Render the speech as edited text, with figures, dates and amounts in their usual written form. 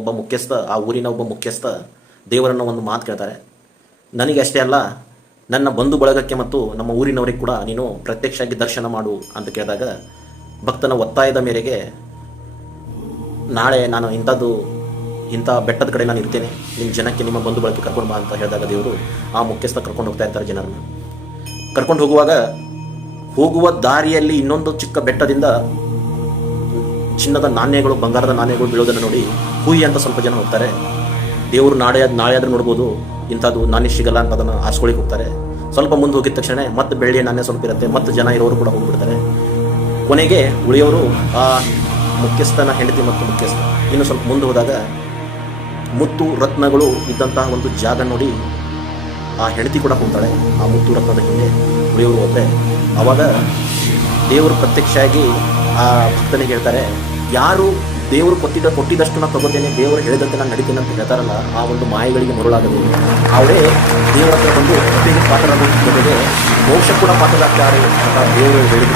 ಒಬ್ಬ ಮುಖ್ಯಸ್ಥ, ಆ ಊರಿನ ಒಬ್ಬ ಮುಖ್ಯಸ್ಥ ದೇವರನ್ನು ಒಂದು ಮಾತು ಕೇಳ್ತಾರೆ. ನನಗೆ ಅಷ್ಟೇ ಅಲ್ಲ, ನನ್ನ ಬಂಧು ಬಳಗಕ್ಕೆ ಮತ್ತು ನಮ್ಮ ಊರಿನವರಿಗೆ ಕೂಡ ನೀನು ಪ್ರತ್ಯಕ್ಷವಾಗಿ ದರ್ಶನ ಮಾಡು ಅಂತ ಕೇಳಿದಾಗ ಭಕ್ತನ ಒತ್ತಾಯದ ಮೇರೆಗೆ ನಾಳೆ ನಾನು ಇಂಥ ಬೆಟ್ಟದ ಕಡೆ ನಾನು ಇರ್ತೇನೆ, ನಿಮ್ಮ ಜನಕ್ಕೆ ನಿಮ್ಮ ಬಂಧು ಬಳಕೆ ಕರ್ಕೊಂಡು ಬಾ ಅಂತ ಹೇಳಿದಾಗ ದೇವರು ಆ ಮುಖ್ಯಸ್ಥ ಕರ್ಕೊಂಡು ಹೋಗ್ತಾ ಇರ್ತಾರೆ ಜನರನ್ನು. ಕರ್ಕೊಂಡು ಹೋಗುವ ದಾರಿಯಲ್ಲಿ ಇನ್ನೊಂದು ಚಿಕ್ಕ ಬೆಟ್ಟದಿಂದ ಚಿನ್ನದ ನಾಣ್ಯಗಳು, ಬಂಗಾರದ ನಾಣ್ಯಗಳು ಬೀಳೋದನ್ನು ನೋಡಿ ಹುಯಿ ಅಂತ ಸ್ವಲ್ಪ ಜನ ಹೋಗ್ತಾರೆ. ದೇವರು ನಾಳೆ ಆದರೂ ನೋಡ್ಬೋದು, ಇಂಥದ್ದು ನಾಣ್ಯ ಸಿಗಲ್ಲ ಅಂತ ಅದನ್ನು ಆಸ್ಕೊಳ್ಳಿಕ್ಕೆ ಹೋಗ್ತಾರೆ. ಸ್ವಲ್ಪ ಮುಂದೆ ಹೋಗಿದ ತಕ್ಷಣ ಮತ್ತೆ ಬೆಳ್ಳಿಯ ನಾಣ್ಯ ಸ್ವಲ್ಪ ಇರುತ್ತೆ, ಮತ್ತೆ ಜನ ಇರೋರು ಕೂಡ ಹೋಗ್ಬಿಡ್ತಾರೆ. ಕೊನೆಗೆ ಉಳಿಯೋರು ಆ ಮುಖ್ಯಸ್ಥನ ಹೆಂಡತಿ ಮತ್ತು ಮುಖ್ಯಸ್ಥ. ಇನ್ನು ಸ್ವಲ್ಪ ಮುಂದೆ ಹೋದಾಗ ಮುತ್ತು ರತ್ನಗಳು ಇದ್ದಂತಹ ಒಂದು ಜಾಗ ನೋಡಿ ಆ ಹೆಂಡತಿ ಕೂಡ ಹೋಗ್ತಾಳೆ. ಆ ಮುತ್ತು ರತ್ನದ ಹಿಂದೆ ಉಳಿಯೋರು ಹೋದ್ರೆ ಆವಾಗ ದೇವರು ಪ್ರತ್ಯಕ್ಷವಾಗಿ ಆ ಭಕ್ತನಿಗೆ ಹೇಳ್ತಾರೆ, ಯಾರು ದೇವರು ಕೊಟ್ಟಿದ್ದಷ್ಟು ನಾನು ತಗೋತೇನೆ, ದೇವರು ಹೇಳಿದಂತೆ ನಾನು ನಡೀತೇನೆ ಅಂತ ಹೇಳ್ತಾರಲ್ಲ, ಆ ಒಂದು ಮಾಯೆಗಳಿಗೆ ಮರುಳಾಗಬೇಕು. ಅವರೇ ದೇವರ ಹತ್ರ ಬಂದು ಪಾತ್ರರಾಗುವ ಜೊತೆಗೆ ಮೋಕ್ಷ ಕೂಡ ಪಾತ್ರರಾಗ್ತಾರೆ ಅಂತ ದೇವರು ಹೇಳಿದ